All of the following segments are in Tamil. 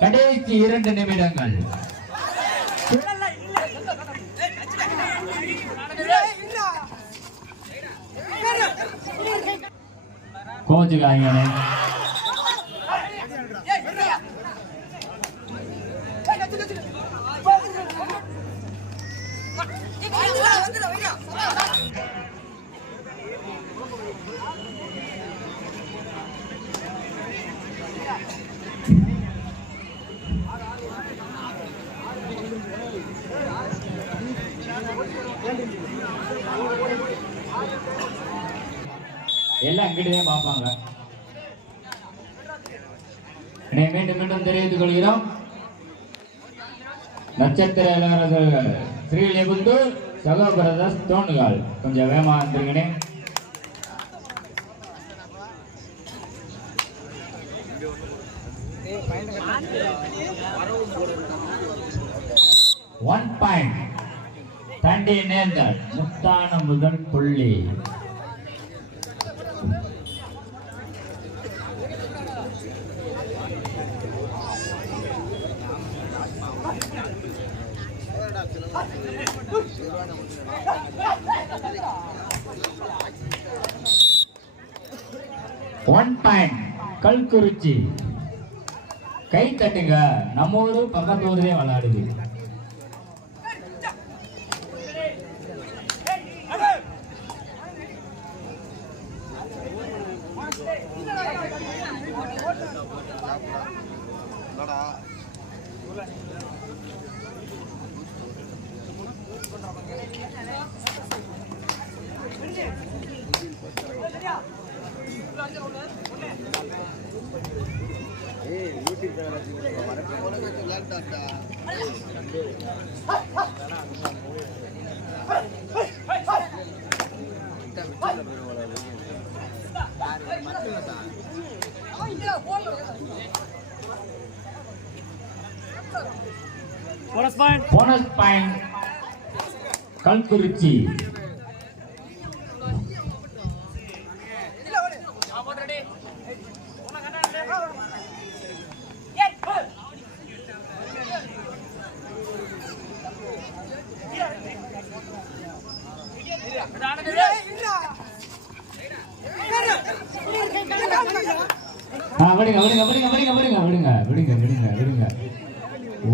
கடைசி 2 நிமிடங்கள். கோச்சுக்காங்க. எல்லாம் இங்கிட்டதான் பார்ப்பாங்க. மீண்டும் மீண்டும் தெரிவித்துக் கொள்கிறோம். நட்சத்திர இளவரசர்கள் ஸ்ரீலிபுத்தூர் சகோ பிரதர்ஸ் தோணுகால் கொஞ்சம் வேகமா வந்துருங்கனே. ஒன் பாயிண்ட் தண்டி நேர்ந்தால் முத்தான முதல் புள்ளி. One point Kalkurichi. கை தட்டுங்க, நம்ம ஊரு பக்கத்து ஊரே விளையாடுது. Bonus point Kalkurichi.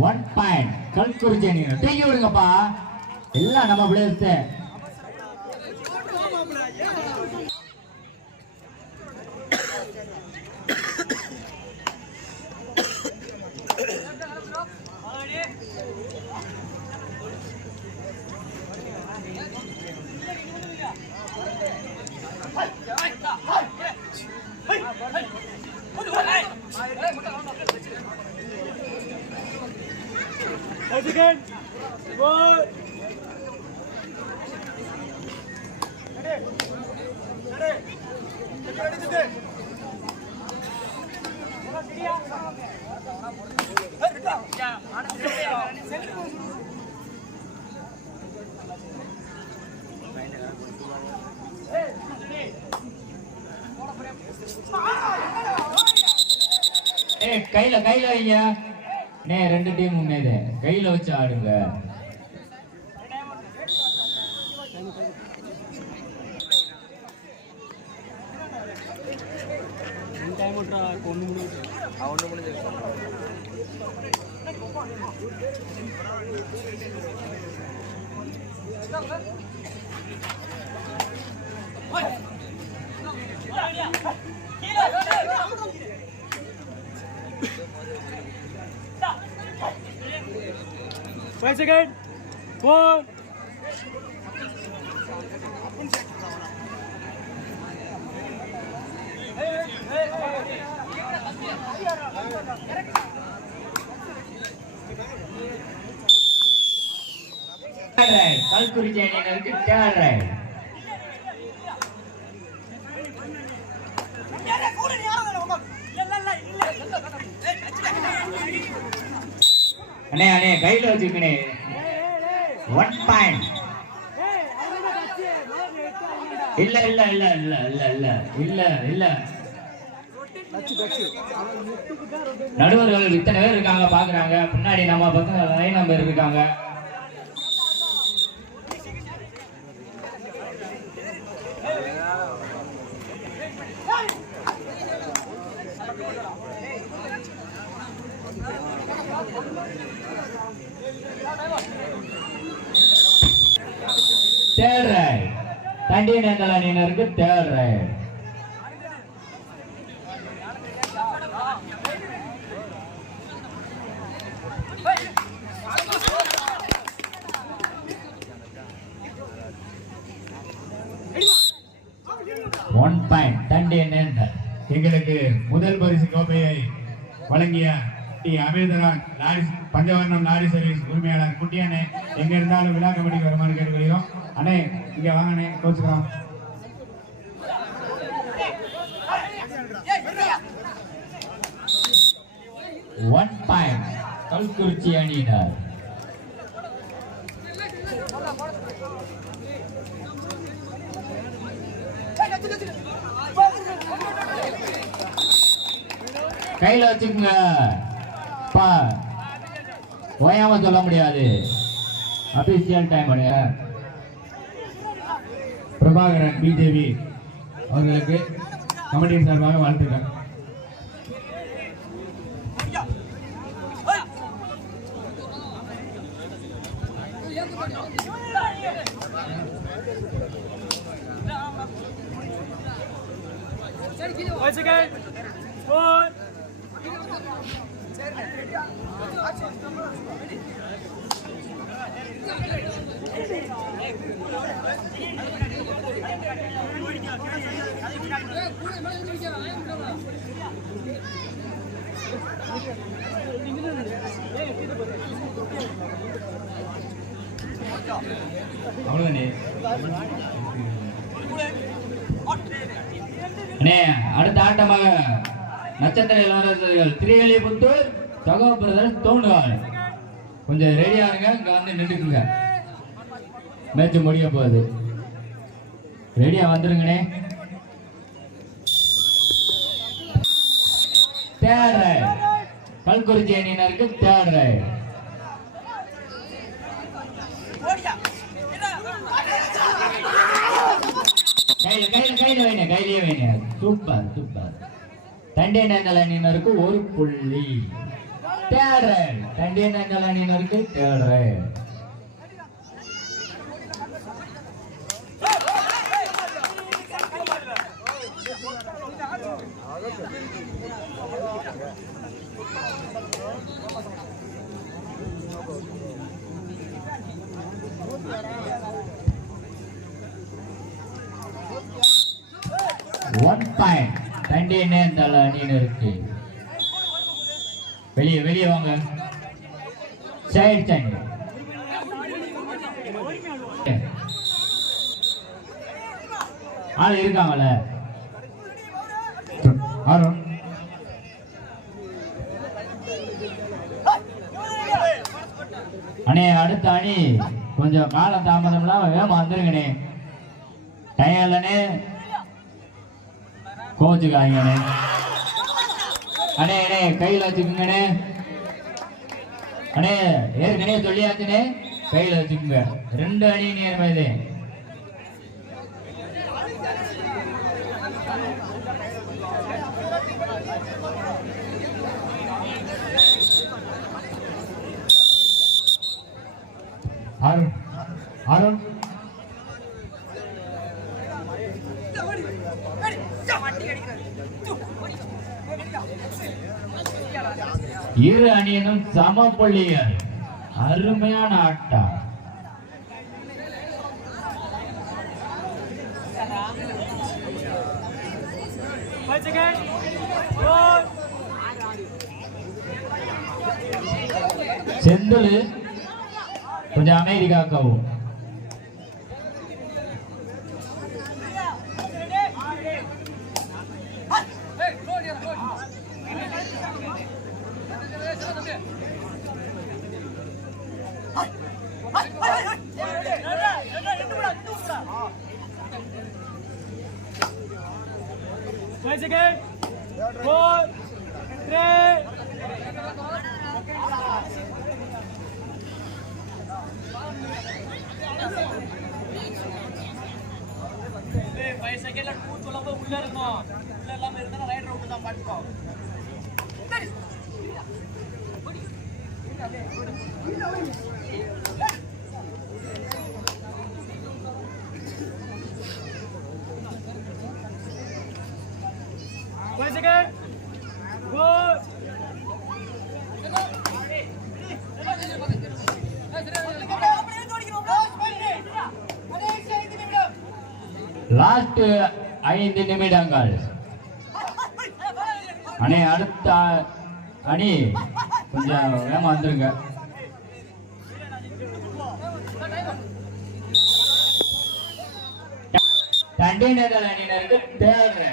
One point Kalkurichi. தூக்கி விடுங்கப்பா, எல்லாம் நம்ம பிளேயர்ஸ். கையில கையில ஐயா நே, 2 டீம் முன்னேது கையில வச்சு ஆடுங்க. Five seconds. 4. கல்குறிச்சி அணியினருக்கு தேர்ட் ரைட். அண்ணே அண்ணே கையில வச்சுக்கணே. 1 பாயிண்ட். இல்ல இல்ல இல்ல இல்ல இல்ல இல்ல இல்ல இல்ல நடுவர்கள் இத்தனை பேர் இருக்காங்க பாக்குறாங்க. பின்னாடி நம்ம பசங்க லைன் நம்பர் இருக்காங்க. தேர்ட் ரைட் தண்டியநேந்தல் அணியினருக்கு third right. One point Thandiyanenthal. எங்களுக்கு முதல் பரிசு கோப்பையை வழங்கிய டி அமிர்தரான் லாரி பஞ்சவர்ணம் லாரி சர்வீஸ் உரிமையாளர் குட்டியானே எங்க இருந்தாலும் விழா கமிட்டிக்கு வருமானு கேட்டுக்கிறோம். அண்ணே இங்க வாங்கண்ணே, கோச்சுக்கிறோம். ஒன் பாயிண்ட் கல்குறிச்சி அணியினர். கையில வச்சுக்கோங்க, ஓயாம சொல்ல முடியாது. அபிஷியல் டைம் பண்ணுங்க. பிரபாகரன் பிஜேபி அவர்களுக்கு கமிட்டியின் சார்பாக வாழ்த்துக்கள். அவ்வளவுதானே. அடுத்த ஆட்டமாக நட்சத்திர இளவரசர்கள் திரிகலிபுத்தூர் சகோ பிரதர்ஸ் தோண்டுவாள். கொஞ்சம் ரெடியா இருங்க, இங்க வந்து நின்றுக்குங்க. மேட்ச் முடிய போகுது, ரெடியா வந்துருங்கண்ணே. தேர்ட் ரைட் கல்குறிச்சி அணியினருக்கு தேர்ட் ரைட். கையிலே வைங்க. Super super. தண்டியநேந்தல் அணியினருக்கு ஒரு புள்ளி. தேர்ட் ரைட் தண்டியநேந்தல் அணியினருக்கு third right. One point Thandiyanenthal அணியினருக்கு. வெளியே வாங்க. சைடு சைடு ஆள் இருக்காங்கல்ல. அண்ணே அடுத்த அணி கொஞ்சம் கால தாமதம்லாம் வேகமா வந்துருங்கண்ணே. டைம் இல்லைண்ணே, கோச்சுக்காங்கண்ணே. அண்ணே அண்ணே கையில் வச்சுக்கோங்கண்ணே. அண்ணே ஏற்கனவே சொல்லியாச்சுண்ணே, கையில் வச்சுக்கோங்க. ரெண்டு அணி நேர்மையுது. அருண் அருண் இரு அணியினும் சம புள்ளிகள். அருமையான ஆட்டம். செந்தில் கொஞ்சம் அமெரிக்காக்கவும். லாஸ்ட் 5 நிமிடங்கள். அணி அடுத்த அணி கொஞ்சம் வேகமா வந்துருங்க. தண்டிநகர் அணியினருக்கு தேவை.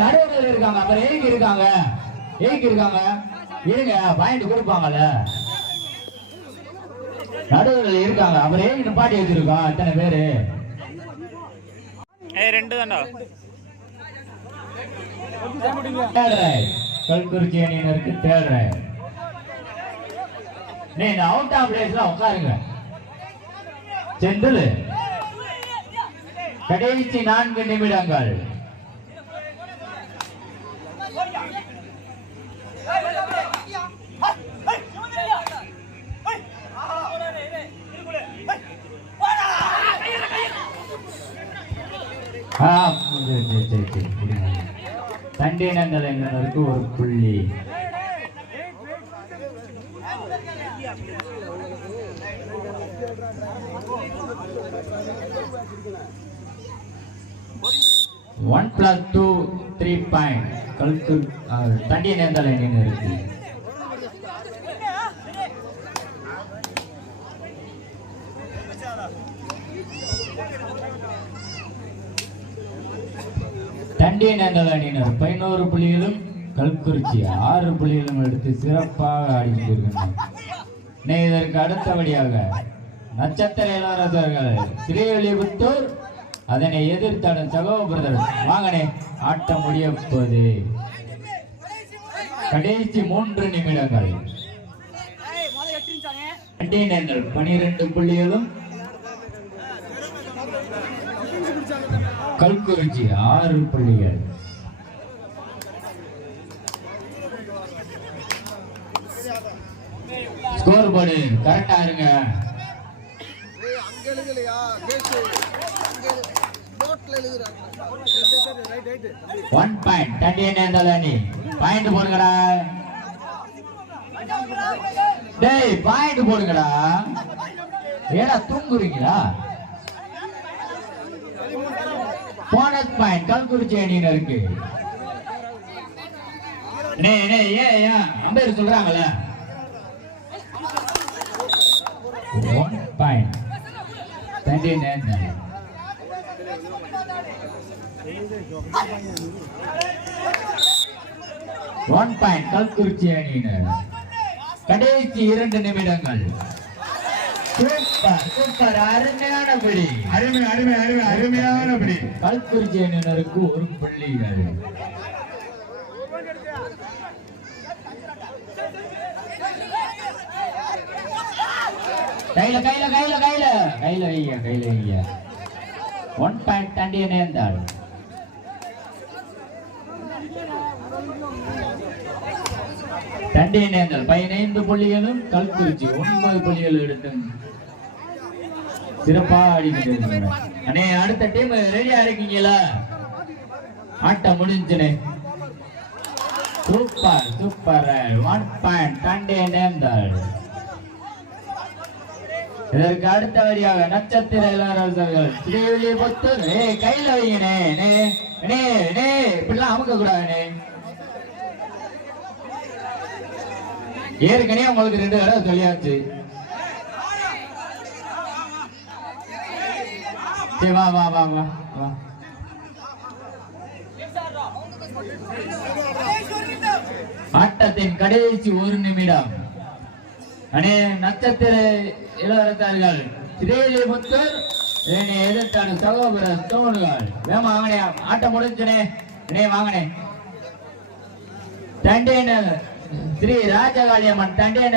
நடுவில் இருக்காங்க, அப்புறம் ஏகி இருக்காங்க இருங்க, பாயிண்ட் கொடுப்பாங்கல்ல. நடுவில் இருக்காங்க, அப்புறம் ஏகி நிப்பாட்டி வச்சிருக்கோம். எத்தனை பேரு? 2 தான்டா. கல்குறிச்சி அணியினருக்கு தேவை. நீங்க அவுட் ஆஃப் பிளேஸ்ல உட்காருங்க. செந்தில் கடைசி 4 நிமிடங்கள். தண்டிநகர் அணியினருக்கு 1 புள்ளி. One plus 2 3 point. தண்டிநகர் அணியினருக்கு. தண்டிநகர் அணியினர் 11 புள்ளிகளும் கல்குறிச்சி 6 புள்ளிகளும் எடுத்து சிறப்பாக ஆடிக்கொண்டிருக்கின்றனர். இதற்கு அடுத்தபடியாக நட்சத்திர இளவரசர்கள் திருவில்லிபுத்தூர் அதனை எதிர்த்தாடும் சகோதரர் வாங்கனே ஆட்டம் முடிய போது கடைசி 3 நிமிடங்கள். தண்டிநகர் 12 புள்ளிகளும் கல்குறிச்சி 6 புள்ளிகள். ஸ்கோர் போர்டு கரெக்டா இருங்க. ஒன் பாயிண்ட் தண்டிநகர் அணி. பாயிண்ட் போடுங்கடா. டேய் பாயிண்ட் போடுங்கடா. ஏடா தூங்குறீங்களா? போனஸ் பாயிண்ட் கல்குறிச்சி அணியினருக்கு. ஏன் அம்பேர் சொல்றாங்கல்ல. 1 பாயிண்ட் தண்டிநகர். ஒன் பாயிண்ட் கல்குறிச்சி அணியினர். கடைசி 2 நிமிடங்கள். சூப்பர் அருமையான பிடி. அருமையான பிடி. கல்குறிச்சி அணியினருக்கு 1 புள்ளிகள். கையில வைங்க. 1 பாயிண்ட் தண்டிநகர். தண்டிநகர் 15 புள்ளிகளும் கல்குறிச்சி 9 புள்ளிகள் எடுத்து சிறப்பாக ஆடிக்கிட்டு. அண்ணே அடுத்த டீம் ரெடியா இருக்கீங்களா? ஆட்டம் முடிஞ்சுனே. Super 1 point Thandinagar. இதற்கு அடுத்தபடியாக நட்சத்திர இளவரசர்கள் திருவில்லிபுத்தூர். கையில வைங்கண்ணே. இப்படிலாம் அமுக்க கூடாதுண்ணே. ஏற்கனவே உங்களுக்கு 2 தடவை சொல்லியாச்சு. சரி வா வா வா வா வா. ஆட்டத்தின் கடைசி ஒரு நிமிடம். அணே நட்சத்திர இளவரசர்கள் ஸ்ரீலிபுத்தூர் எதிர்த்தான சகோதர தோணுகள் வேமா வாங்கினே. ஆட்டம் முடிஞ்சுனே. வாங்கினே. தண்டேன ஸ்ரீ ராஜகாளியம்மன் தண்டேன